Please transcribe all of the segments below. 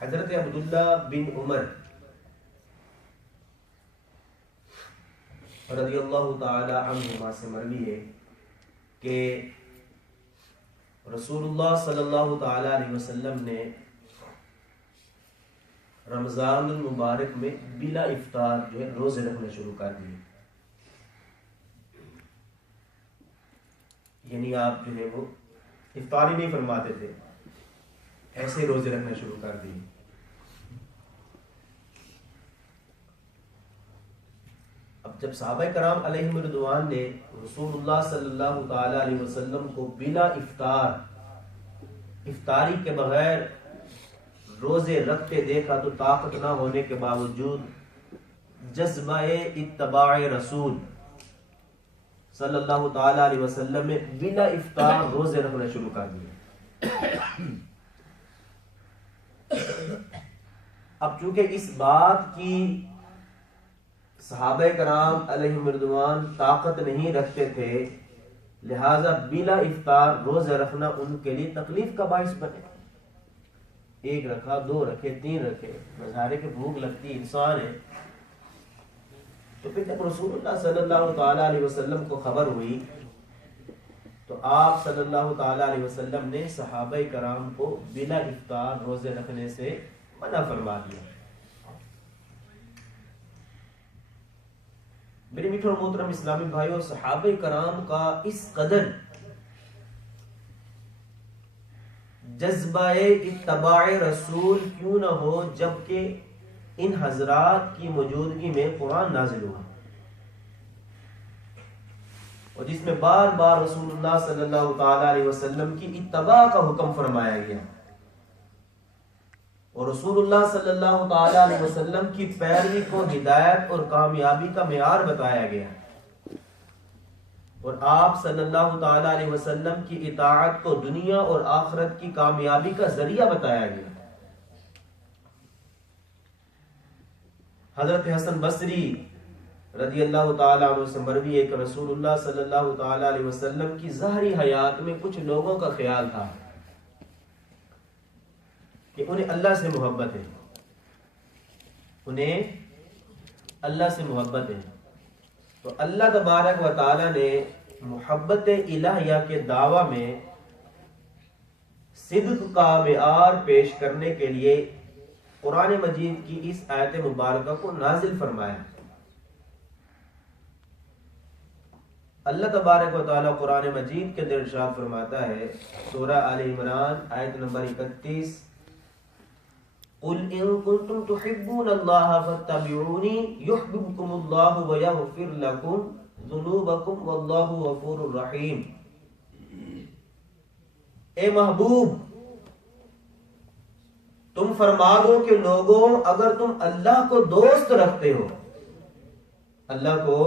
حضرت عبداللہ بن عمر رضی اللہ تعالی عنہما سے مروی ہے کہ رسول اللہ صلی اللہ تعالی علیہ وسلم نے رمضان المبارک میں بلا افطار جو ہے روزے رکھنے شروع کر دیے. یعنی آپ جو ہے وہ افطار ہی نہیں فرماتے تھے, ایسے روزے رکھنے شروع کر دیے. اب جب صحابہ کرام علیہم رضوان نے رسول اللہ صلی اللہ تعالی علیہ وسلم کو بلا افطار, افطاری کے بغیر روزے رکھتے دیکھا تو طاقت نہ ہونے کے باوجود جذبہ اتباع رسول صلی اللہ تعالی علیہ وسلم میں بلا افطار روزے رکھنا شروع کر دیے. اب چونکہ اس بات کی صحابہ کرام علیہم رضوان طاقت نہیں رکھتے تھے, لہذا بلا افطار روزہ رکھنا ان کے لیے تکلیف کا باعث بنے. ایک رکھا, دو رکھے, تین رکھے, مظاہرے کہ بھوک لگتی انسان ہے. تو پھر جب رسول اللہ صلی اللہ تعالی علیہ وسلم کو خبر ہوئی تو آپ صلی اللہ تعالی علیہ وسلم نے صحابہ کرام کو بلا افطار روزے رکھنے سے منع فرما دیا. میرے میٹھے اور محترم اسلامی بھائیوں, صحابہ کرام کا اس قدر جذبہ اتباع رسول کیوں نہ ہو جبکہ ان حضرات کی موجودگی میں قرآن نازل ہوا اور جس میں بار بار رسول اللہ صلی اللہ تعالی علیہ وسلم کی اتباع کا حکم فرمایا گیا اور رسول اللہ صلی اللہ تعالی علیہ وسلم کی پیروی کو ہدایت اور کامیابی کا معیار بتایا گیا اور آپ صلی اللہ تعالی علیہ وسلم کی اطاعت کو دنیا اور آخرت کی کامیابی کا ذریعہ بتایا گیا. حضرت حسن بصری رضی اللہ تعالی عنہ سے مروی ہے کہ رسول اللہ صلی اللہ تعالی علیہ وسلم کی ظاہری حیات میں کچھ لوگوں کا خیال تھا کہ انہیں اللہ سے محبت ہے, انہیں اللہ سے محبت ہے. تو اللہ تبارک و تعالی نے محبت الہیہ کے دعویٰ میں صدق کا معیار پیش کرنے کے لیے قرآن مجید کی اس آیت مبارکہ کو نازل فرمایا. اللہ تبارک و تعالی قرآن مجید کے اندر ارشاد فرماتا ہے, سورہ آل عمران آیت نمبر 31, قل ان کنتم تحبون اللہ فاتبعونی یحببکم اللہ ویغفر لکم ذنوبکم واللہ غفور الرحیم. اے محبوب, تم فرما دو کہ لوگوں اگر تم اللہ کو دوست رکھتے ہو, اللہ کو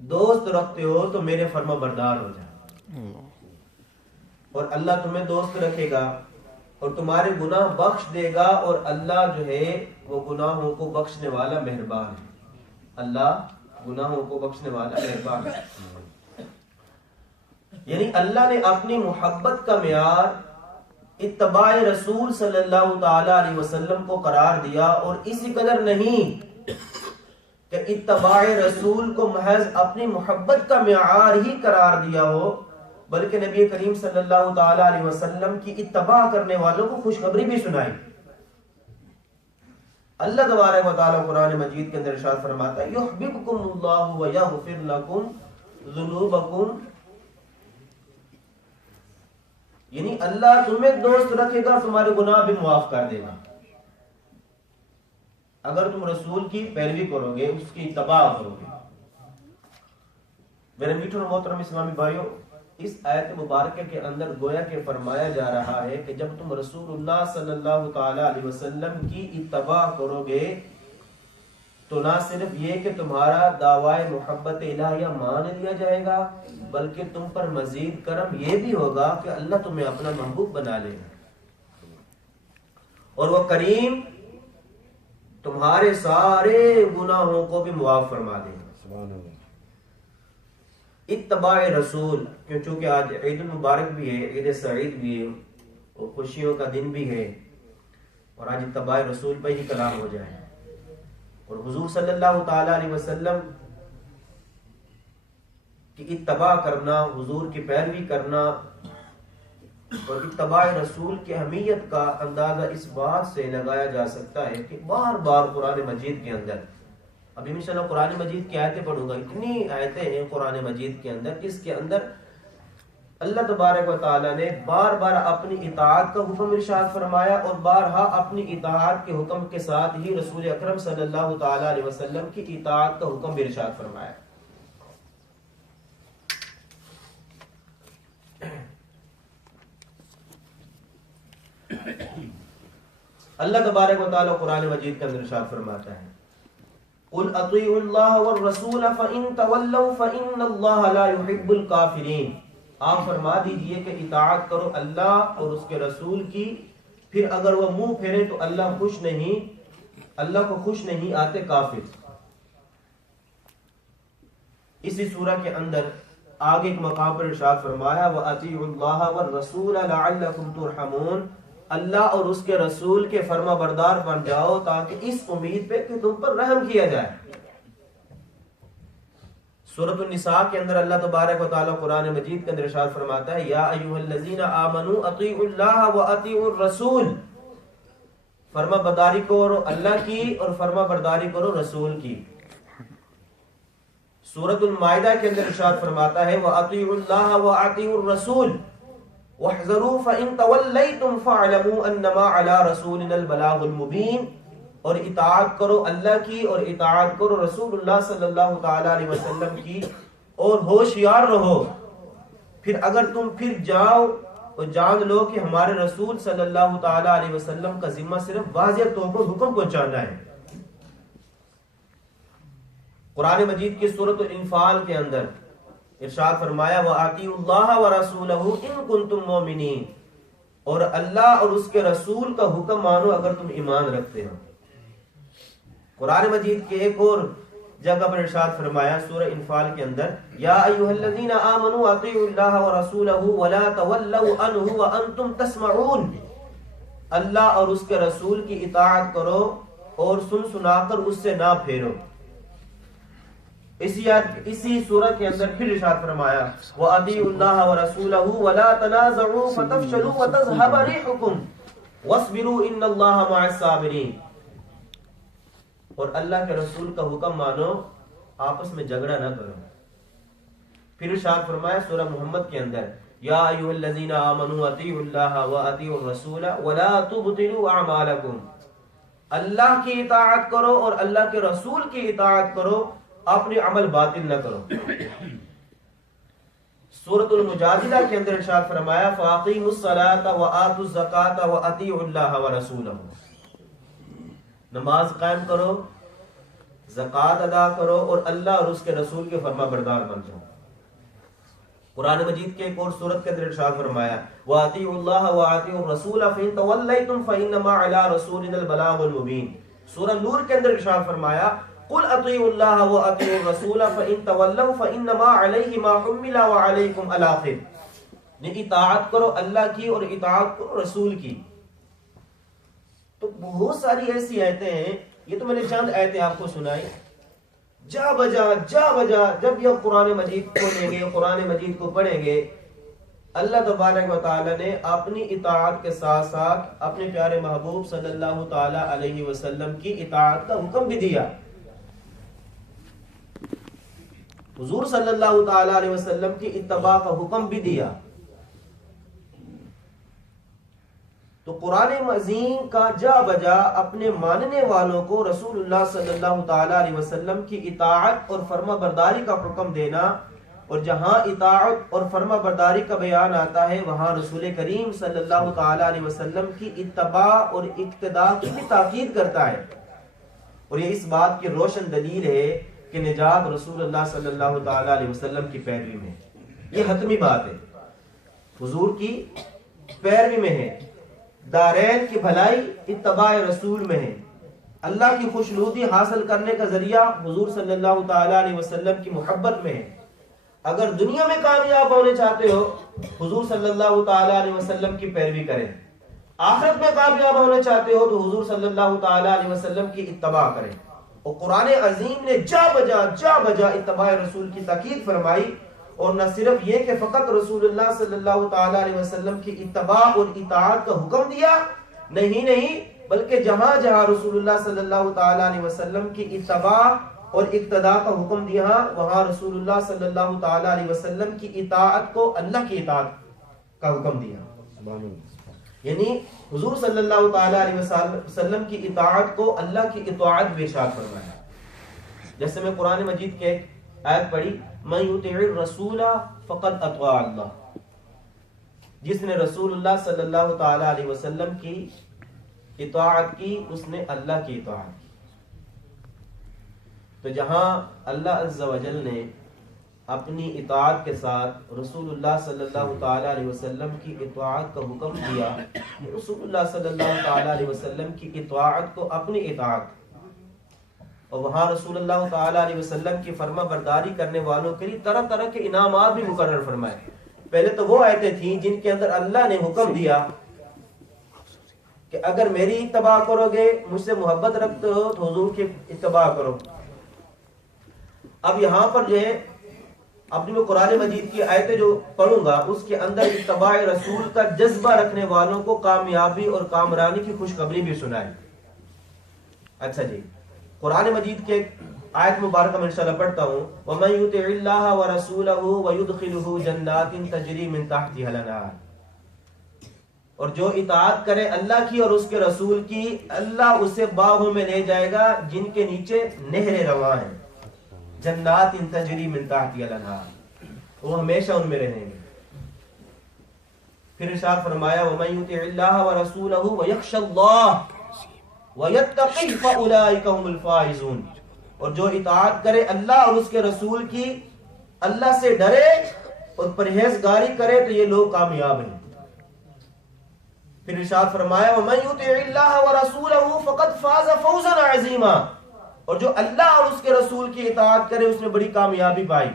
دوست رکھتے ہو تو میرے فرما بردار ہو جاؤ اور اللہ تمہیں دوست رکھے گا اور تمہارے گناہ بخش دے گا اور اللہ جو ہے وہ گناہوں کو بخشنے والا مہربان ہے. اللہ گناہوں کو بخشنے والا مہربان ہے. یعنی اللہ نے اپنی محبت کا معیار اتباع رسول صلی اللہ تعالی علیہ وسلم کو قرار دیا اور اسی قدر نہیں کہ اتباع رسول کو محض اپنی محبت کا معیار ہی قرار دیا ہو بلکہ نبی کریم صلی اللہ تعالی علیہ وسلم کی اتباع کرنے والوں کو خوشخبری بھی سنائی. اللہ تبارک و تعالی قرآن مجید کے اندر ارشاد فرماتا ہے, یحببکم اللہ ویغفر لکم ذنوبکم, یعنی اللہ تمہیں دوست رکھے گا, تمہارے گناہ بھی معاف کر دے گا اگر تم رسول کی پیروی کرو گے, اس کی اتباع کرو گے. میرے میٹھے اور محترم اسلامی بھائیوں, اس آیت مبارکہ کے اندر گویا کہ فرمایا جا رہا ہے کہ جب تم رسول اللہ صلی اللہ تعالی علیہ وسلم کی اتباع کرو گے تو نہ صرف یہ کہ تمہارا دعوی محبت الہیہ مان لیا جائے گا بلکہ تم پر مزید کرم یہ بھی ہوگا کہ اللہ تمہیں اپنا محبوب بنا لے گا اور وہ کریم تمہارے سارے گناہوں کو بھی معاف فرما دے گا. سبحان اللہ. اتباع رسول, چونکہ آج عید المبارک بھی ہے, عید سعید بھی ہے اور خوشیوں کا دن بھی ہے, اور آج اتباع رسول پہ ہی کلام ہو جائے. اور حضور صلی اللہ تعالی علیہ وسلم کی اتباع کرنا، حضور کی پیروی کرنا اور اتباع رسول کی اہمیت کا اندازہ اس بات سے لگایا جا سکتا ہے کہ بار بار قرآن مجید کے اندر، ابھی انشاءاللہ قرآن مجید کی آیتیں پڑھوں گا، اتنی آیتیں ہیں قرآن مجید کے اندر جس کے اندر اللہ تبارک و تعالیٰ نے بار بار اپنی اطاعت کا حکم ارشاد فرمایا اور بارہا اپنی اطاعت کے حکم کے ساتھ ہی رسول اکرم صلی اللہ تعالی علیہ وسلم کی اطاعت کا حکم بھی ارشاد فرمایا. اللہ تبارک و تعالیٰ قرآن مجید کے اندر ارشاد فرماتا ہے قُلْ أَطِيعُوا اللَّهَ وَالرَّسُولَ فَإِن تَوَلَّوْا فَإِنَّ اللَّهَ لَا يُحِبُّ الْكَافِرِينَ. آپ فرما دیجئے کہ اطاعت کرو اللہ اور اس کے رسول کی، پھر اگر وہ منہ پھیرے تو اللہ کو خوش نہیں آتے کافر. اسی سورہ کے اندر آگے ایک مقام پر ارشاد فرمایا وَأَطِيعُوا اللَّهَ وَالرَّسُولَ لَعَلَّكُمْ تُرْحَمُونَ. اللہ اور اس کے رسول کے فرما بردار بن جاؤ تاکہ اس امید پہ کہ تم پر رحم کیا جائے. سورۃ النساء کے اندر اللہ تبارک و تعالیٰ قرآن مجید کے اندر ارشاد فرماتا ہے یا ایھا الذین آمنوا اطیعوا اللہ واطیعوا الرسول. فرما برداری کرو اللہ کی اور فرما برداری کرو رسول کی. سورۃ المائدہ کے اندر ارشاد فرماتا ہے واطیعوا اللہ واطیعوا الرسول واحذروا فإن تولیتم فاعلموا انما علی رسولنا البلاغ المبین. اور اطاعت کرو اللہ کی اور اطاعت کرو رسول اللہ صلی اللہ تعالی علیہ وسلم کی اور ہوشیار رہو، پھر اگر تم پھر جاؤ اور جان لو کہ ہمارے رسول صلی اللہ تعالی علیہ وسلم کا ذمہ صرف واضح طور پر حکم پہنچانا ہے. قرآن مجید کی سورۃ الانفال کے اندر ارشاد فرمایا وَآتِيُوا اللَّهَ وَرَسُولَهُ إِن كُنتُم مُؤْمِنِينَ. اور اللہ اور اس کے رسول کا حکم مانو اگر تم ایمان رکھتے ہو. قرآن مجید کے ایک اور جگہ پر ارشاد فرمایا سورہ انفال کے اندر یا ایھا الذین آمنوا اطیعوا اللہ ورسولہ ولا تولوا عنہ وانتم تسمعون. اللہ اور اس کے رسول کی اطاعت کرو اور سنا کر اس سے نہ پھیرو. اسی سورہ کے اندر پھر ارشاد فرمایا واطیعوا اللہ ورسولہ ولا تنازعوا فتفشلوا وتذهب ريحكم واصبروا ان اللہ مع الصابرین. اور اللہ کے رسول کا حکم مانو، آپس میں جھگڑا نہ کرو. پھر ارشاد فرمایا سورہ محمد کے اندر یا ایھا الذین آمنوا اطیعوا اللہ واطیعوا الرسول ولا تبطلوا اعمالکم. اللہ کی اطاعت کرو اور اللہ کے رسول کی اطاعت کرو، اپنے عمل باطل نہ کرو. سورۃ المجادلہ کے اندر ارشاد فرمایا فاقیموا الصلاۃ وآتوا الزکاۃ واطیعوا اللہ ورسولہ. نماز قائم کرو، زکوٰۃ ادا کرو اور اللہ اور اس کے رسول کے فرما بردار بن جاؤ. قرآن مجید کے ایک اور سورت کے اندر ارشاد فرمایا وَأَطِيعُوا اللَّهَ وَأَطِيعُوا الرَّسُولَ فَإِن تَوَلَّيْتُمْ فَإِنَّمَا عَلَىٰ رَسُولِنَا الْبَلَاغُ الْمُبِينُ. سورہ نور کے اندر ارشاد فرمایا قُلْ أَطِيعُوا اللَّهَ وَأَطِيعُوا الرَّسُولَ فَإِن تَوَلَّوْا فَإِنَّمَا عَلَيْهِ مَا حُمِّلَ وَعَلَيْكُمْ الْآخِرُ. اطاعت کرو اللہ کی اور اطاعت کرو رسول کی. تو بہت ساری ایسی آیتیں ہیں، یہ تو میں نے چند آیتیں آپ کو سنائی. جا بجا جب یہ قرآن مجید کھولیں گے، قرآن مجید کو پڑھیں گے، اللہ تبارک و تعالی نے اپنی اطاعت کے ساتھ ساتھ اپنے پیارے محبوب صلی اللہ تعالی علیہ وسلم کی اطاعت کا حکم بھی دیا. حضور صلی اللہ تعالی علیہ وسلم کی اتباع کا حکم بھی دیا. تو قرآن عظیم کا جا بجا اپنے ماننے والوں کو رسول اللہ صلی اللہ تعالی علیہ وسلم کی اطاعت اور فرما برداری کا حکم دینا، اور جہاں اطاعت اور فرما برداری کا بیان آتا ہے وہاں رسول کریم صلی اللہ تعالی علیہ وسلم کی اتباع اور اقتداء کی بھی تاکید کرتا ہے. اور یہ اس بات کی روشن دلیل ہے کہ نجات رسول اللہ صلی اللہ تعالی علیہ وسلم کی پیروی میں. یہ حتمی بات ہے، حضور کی پیروی میں ہے. دارین کی بھلائی اتباع رسول میں ہے. اللہ کی خوشنودی حاصل کرنے کا ذریعہ حضور صلی اللہ تعالی علیہ وسلم کی محبت میں ہے. اگر دنیا میں کامیاب ہونے چاہتے ہو حضور صلی اللہ تعالی علیہ وسلم کی پیروی کریں. آخرت میں کامیاب ہونا چاہتے ہو تو حضور صلی اللہ تعالی علیہ وسلم کی اتباع کریں. اور قرآن عظیم نے جا بجا اتباع رسول کی تاکید فرمائی. اور نہ صرف یہ کہ فقط رسول اللہ صلی اللہ تعالی علیہ وسلم کی اتباع اور اطاعت کا حکم دیا، نہیں، بلکہ جہاں جہاں رسول اللہ صلی اللہ تعالی علیہ وسلم کی اتباع اور اقتداء کا حکم دیا، وہاں رسول اللہ صلی اللہ تعالی علیہ وسلم کی اطاعت کو اللہ کی اطاعت کا حکم دیا. یعنی حضور صلی اللہ تعالی علیہ وسلم کی اطاعت کو اللہ کی اطاعت بھی ارشاد فرمایا. جیسے میں قرآن مجید کے ایک آیت پڑھی، من یطع الرسول فقد اطاع اللہ، جس نے رسول اللہ صلی اللہ تعالی علیہ وسلم کی اطاعت کی اس نے اللہ کی اطاعت کی. تو جہاں اللہ عز و جل نے اپنی اطاعت کے ساتھ رسول اللہ صلی اللہ تعالی علیہ وسلم کی اطاعت کا حکم دیا، رسول اللہ صلی اللہ تعالی علیہ وسلم کی اطاعت کو اپنی اطاعت، اور وہاں رسول اللہ تعالی علیہ وسلم کی فرما برداری کرنے والوں کے لیے طرح طرح کے انعامات بھی مقرر فرمائے. پہلے تو وہ آیتیں تھیں جن کے اندر اللہ نے حکم دیا کہ اگر میری اتباع کرو گے، مجھ سے محبت رکھتے ہو تو حضور کی اتباع کرو. اب یہاں پر جو ہے اپنی میں قرآن مجید کی آیتیں جو پڑھوں گا اس کے اندر اتباع رسول کا جذبہ رکھنے والوں کو کامیابی اور کامرانی کی خوشخبری بھی سنائی. اچھا جی، قرآن مجید کے آیت مبارکہ میں انشاءاللہ پڑھتا ہوں، وَمَن يُطِعِ اللَّهَ وَرَسُولَهُ وَيُدْخِلُهُ جَنَّاتٍ تَجْرِي مِن تَحْتِهَا الْأَنْهَارُ، اور جو اطاعت کرے اللہ کی اور اس کے رسول کی، اللہ اسے باغوں میں لے جائے گا جن کے نیچے نہریں رواں ہیں. جنات تجری من تحتها الانہار، وہ ہمیشہ ان میں رہیں گے. پھر ارشاد فرمایا ومن یطع اللہ ورسولہ ویخشى اللہ ویتقہ فاولئک هم الفائزون، اور جو اطاعت کرے اللہ اور اس کے رسول کی، اللہ سے ڈرے اور پرہیزگاری کرے تو یہ لوگ کامیاب ہیں. پھر ارشاد فرمایا ومن یطع اللہ ورسولہ فقد فاز فوزا عظیما، اور جو اللہ اور اس کے رسول کی اطاعت کرے اس نے بڑی کامیابی پائی.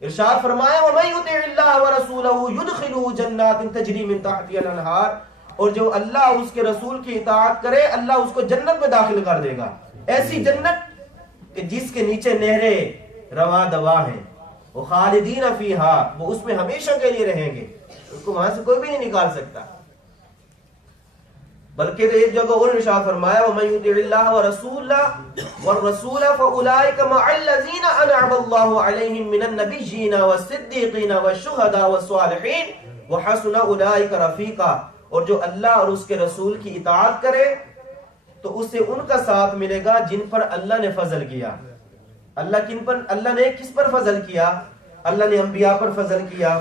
ارشاد فرمایا وَمَن يُطِعِ اللَّهَ وَرَسُولَهُ يُدْخِلُهُ جَنَّاتٍ تَجْرِي مِن تَحْتِهَا الْأَنْهَارُ، اور جو اللہ اور اس کے رسول کی اطاعت کرے اللہ اس کو جنت میں داخل کر دے گا، ایسی جنت کہ جس کے نیچے نہریں رواں دواں ہیں. وہ خالدین فیہا، وہ اس میں ہمیشہ کے لیے رہیں گے، اس کو وہاں سے کوئی بھی نہیں نکال سکتا. بلکہ ایک جگہ اور ارشاد فرمایا وَمَن يُطِعِ اللَّهَ وَرَسُولَهُ وَالرَّسُولَ فَأُولَٰئِكَ مَعَ الَّذِينَ أَنْعَمَ اللَّهُ عَلَيْهِم مِّنَ النَّبِيِّينَ وَالصِّدِّيقِينَ وَالشُّهَدَاءِ وَالصَّالِحِينَ وَحَسُنَ أُولَٰئِكَ رَفِيقًا، اور جو اللہ اور اس کے رسول کی اطاعت کرے تو اسے ان کا ساتھ ملے گا جن پر اللہ نے فضل کیا. اللہ نے کس پر فضل کیا؟ اللہ نے انبیاء پر فضل کیا،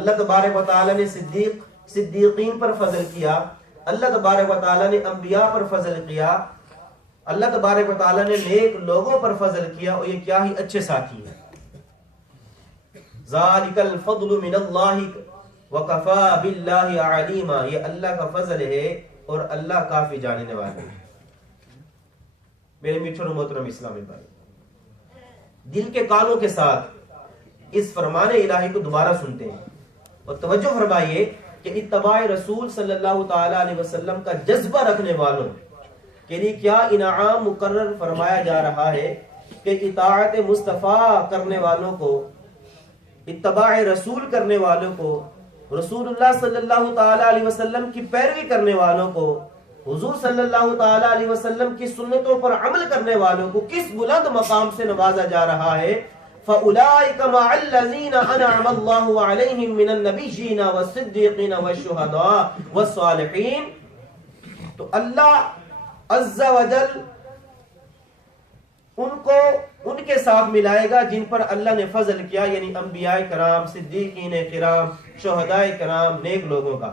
اللہ تبارک و تعالی نے صدیقین پر فضل کیا، اللہ تبارک و تعالی نے انبیاء پر فضل کیا، اللہ تبارک و تعالی نے نیک لوگوں پر فضل کیا، اور یہ کیا ہی اچھے ساتھی ہیں. ذالک الفضل من اللہ وکفی باللہ علیما، یہ اللہ کا فضل ہے اور اللہ کافی جاننے والا ہے. میرے میٹھے اور محترم اسلامی بھائی، دل کے کانوں کے ساتھ اس فرمان الہی کو دوبارہ سنتے ہیں اور توجہ فرمائیے کہ اتباع رسول صلی اللہ تعالی علیہ وسلم کا جذبہ رکھنے والوں کے لیے کیا انعام مقرر فرمایا جا رہا ہے کہ اطاعت مصطفیٰ کرنے والوں کو، اتباع رسول کرنے والوں کو، رسول اللہ صلی اللہ تعالی علیہ وسلم کی پیروی کرنے والوں کو، حضور صلی اللہ تعالی علیہ وسلم کی سنتوں پر عمل کرنے والوں کو کس بلند مقام سے نوازا جا رہا ہے. فَأُولَٰئِكَ مَعَ الَّذِينَ أَنْعَمَ اللَّهُ عَلَيْهِم مِّنَ النَّبِيِّينَ وَالصِّدِّيقِينَ وَالشُّهَدَاءِ وَالصَّالِحِينَ، تو اللہ عز و جل ان کے ساتھ ملائے گا جن پر اللہ نے فضل کیا، یعنی انبیاء کرام، صدیقین کرام، شہداء کرام، نیک لوگوں کا.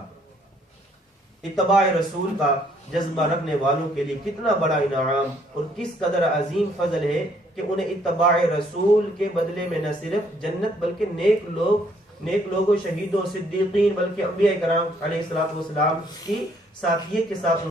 اتباع رسول کا جذبہ رکھنے والوں کے لیے کتنا بڑا انعام اور کس قدر عظیم فضل ہے کہ انہیں اتباع رسول کے بدلے میں نہ صرف جنت بلکہ نیک لوگوں، شہیدوں، صدیقین، بلکہ انبیاء کرام علیہ الصلوۃ والسلام کی ساتھیت کے ساتھ